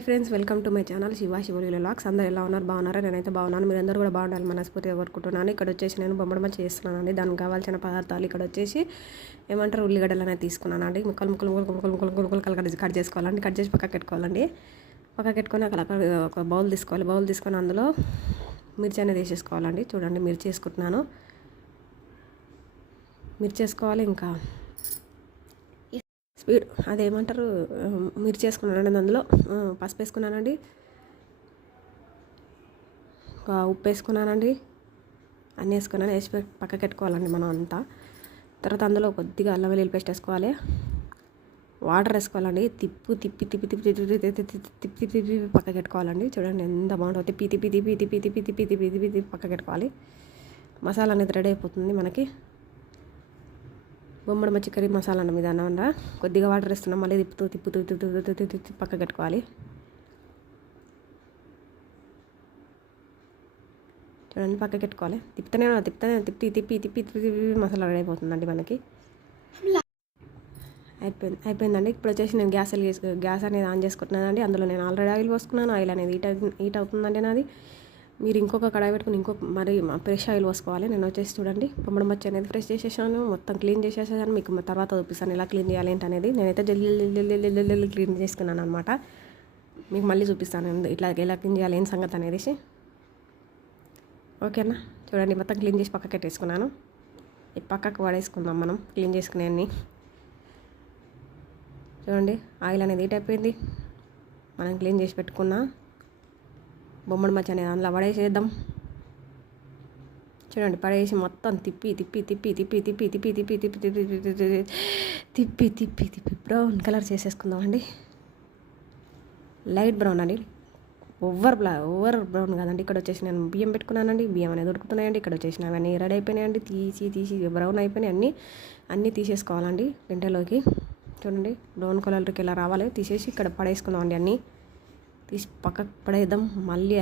Friends, welcome to my channel Shivoli vlogs. అందరూ ఎలా ఉన్నారు? బాగున్నారా? నేనైతే బాగున్నాను. మీరందరూ కూడా బాగుండాలి మనస్ఫూర్తిగా కోరుకుంటున్నాను. ఇక్కడ వచ్చేసి నేను బొమ్మడమ్మ చేస్తున్నానండి. దానికి కావాల్సిన పదార్థాలు ఇక్కడ వచ్చేసి ఏమంటారు, ఉల్లిగడ్డలు అనేది తీసుకున్నానండి. ముక్కలు ముక్కలు ముక్కలు ముక్కలు ముక్కలు ముక్కలు కట్ చేసుకోవాలండి. కట్ చేసి పక్కకు పెట్టుకోవాలండి. పక్కకు పెట్టుకొని అక్కడ ఒక బౌల్ తీసుకోవాలి. బౌల్ తీసుకొని అందులో మిర్చి అనేది వేసేసుకోవాలండి. చూడండి, మిర్చి వేసుకుంటున్నాను. మిర్చి వేసుకోవాలి. ఇంకా స్పీడ్ అదేమంటారు, మిర్చి వేసుకున్నానండి. అందులో పసుపు వేసుకున్నానండి, ఉప్పు వేసుకున్నానండి, అన్నీ వేసుకున్నాను. వేసి పక్కకి పెట్టుకోవాలండి మనం అంతా. తర్వాత అందులో కొద్దిగా అల్లం వెల్లుల్లి పేస్ట్ వేసుకోవాలి. వాటర్ వేసుకోవాలండి. తిప్పి తిప్పి తిప్పి తిప్పి తిప్పి తిప్పి తిప్పి తిప్పి పక్కకి పెట్టుకోవాలండి. చూడండి ఎంత బాగుంటుంది. తిప్పి తిప్పి తిప్పి తిప్పి తిప్పి తిప్పి తిప్పి తిప్పి తిప్పి పక్కకి పెట్టుకోవాలి. మసాలా అనేది రెడీ అయిపోతుంది మనకి. బొమ్మడమ్మ చికెన్ మసాలా అన్న మీద అన్న కొద్దిగా వాటర్ వేస్తున్నాం. మళ్ళీ తిప్పుతూ తిప్పుతూ తిప్పుతూ తిప్పి పక్కకు పెట్టుకోవాలి. చూడండి, పక్కకి పెట్టుకోవాలి. తిప్పుతూనే తిప్పి తిప్పి తిప్పి తిప్పి మసాలా రెడీ అయిపోతుందండి మనకి. అయిపోయిందండి. ఇప్పుడు వచ్చేసి నేను గ్యాస్ అనేది ఆన్ చేసుకుంటున్నానండి. అందులో నేను ఆల్రెడీ ఆయిల్ పోసుకున్నాను. ఆయిల్ అనేది హీట్ అవుతుందండి నాది. మీరు ఇంకొక కడాయి పెట్టుకుని మరి ఫ్రెష్ ఆయిల్ పోసుకోవాలి. నేను వచ్చేసి చూడండి, బొమ్మడి మచ్చి అనేది ఫ్రెష్ చేసేసాను. మొత్తం క్లీన్ చేసేసాను. మీకు తర్వాత చూపిస్తాను ఎలా క్లీన్ చేయాలి ఏంటి అనేది. నేనైతే జల్లి క్లీన్ చేసుకున్నాను అనమాట. మీకు మళ్ళీ చూపిస్తాను ఇట్లా ఎలా క్లీన్ చేయాలి ఏం సంగతి అనేది. ఓకేనా? చూడండి, మొత్తం క్లీన్ చేసి పక్కకి పెట్టేసుకున్నాను. ఈ పక్కకు పడేసుకుందాం మనం క్లీన్ చేసుకునేవన్నీ. చూడండి, ఆయిల్ అనేది హీట్ అయిపోయింది. మనం క్లీన్ చేసి పెట్టుకున్న బొమ్మడి మచ్చ అనేది అందులో పడేసేద్దాం. చూడండి, పడేసి మొత్తం తిప్పి తిప్పి తిప్పి తిప్పి తిప్పి తిప్పి తిప్పి తిప్పి తిప్పి తిప్పి తిప్పి తిప్పి బ్రౌన్ కలర్ చేసేసుకుందాం అండి. లైట్ బ్రౌన్ అండి, ఓవర్ బ్రౌన్ కాదండి. ఇక్కడ వచ్చేసి నేను బియ్యం పెట్టుకున్నానండి. బియ్యం అనేది ఉడుకుతున్నాయండి. ఇక్కడ వచ్చేసి అవన్నీ రెడీ అయిపోయినాయండి. తీసి బ్రౌన్ అయిపోయినాయి. అన్నీ తీసేసుకోవాలండి గంటలోకి. చూడండి, బ్రౌన్ కలర్కి ఇలా రావాలి. తీసేసి ఇక్కడ పడేసుకుందాం అండి. అన్నీ తీసి పక్కకు పడేద్దాం. మళ్ళీ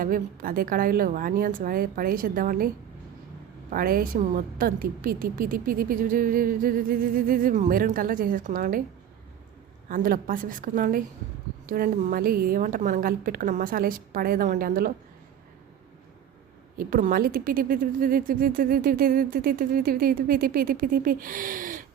అదే కడాయిలో ఆనియన్స్ పడేసేద్దామండి. పడేసి మొత్తం తిప్పి తిప్పి తిప్పి తిప్పి మెరూన్ కలర్ చేసేసుకుందామండి. అందులో పసుపు వేసుకుందామండి. చూడండి, మళ్ళీ ఏమంటారు, మనం కలిపి పెట్టుకున్న మసాలా వేసి పడేద్దామండి అందులో. ఇప్పుడు మళ్ళీ తిప్పి తిప్పి తిప్పి తిప్పి తిప్పి తిప్పి తిప్పి తిప్పి తిప్పి తిప్పి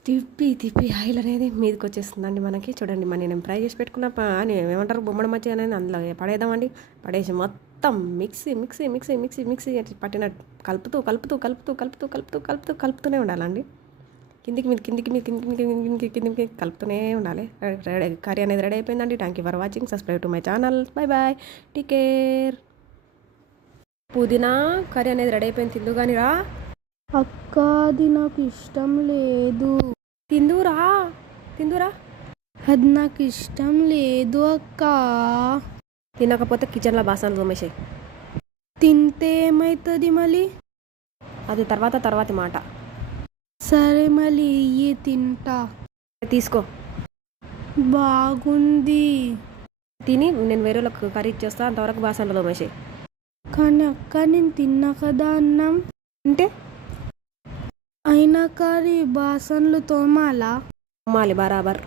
తిప్పి తిప్పి ఆయిల్ అనేది మీదకి వచ్చేస్తుందండి మనకి. చూడండి, మరి నేను ఫ్రై చేసి పెట్టుకున్న అని ఏమంటారు బొమ్మడి మచ్చి అనేది అందులో పడేద్దామండి. పడేసి మొత్తం mixie mixie mixie mixie mixie పట్టినట్టు కలుపుతూ కలుపుతూ కలుపుతూ కలుపుతూ కలుపుతూ కలుపుతూ కలుపుతూనే ఉండాలండి. కిందికి మీరు కిందికి మీరు కిందికి కలుపుతూనే ఉండాలి. కర్రీ అనేది రెడీ అయిపోయిందండి. Thank you for watching. Subscribe to my channel. Bye bye, take care. పుదీనా కర్రీ అనేది రెడీ అయిపోయింది. తిందు కానీ రా అక్క, అది నాకు ఇష్టం లేదు. తిందురా అది నాకు ఇష్టం లేదు అక్క. తినకపోతే కిచెన్లో బాసనలు తోమేసాయి. తింటే ఏమవుతుంది మళ్ళీ? అది తర్వాతి మాట. సరే, మళ్ళీ ఇయ్యి తింటా. తీసుకో, బాగుంది. తిని నేను వేరే వాళ్ళకి కర్రీ ఇచ్చేస్తా. అంతవరకు బాసనలు తోమేసాయి. కానీ అక్క, నేను తిన్నా కదా అన్నం. అంటే అయినా కర్రీ బాసనలు తోమాలా? తోమాలి బరాబర్.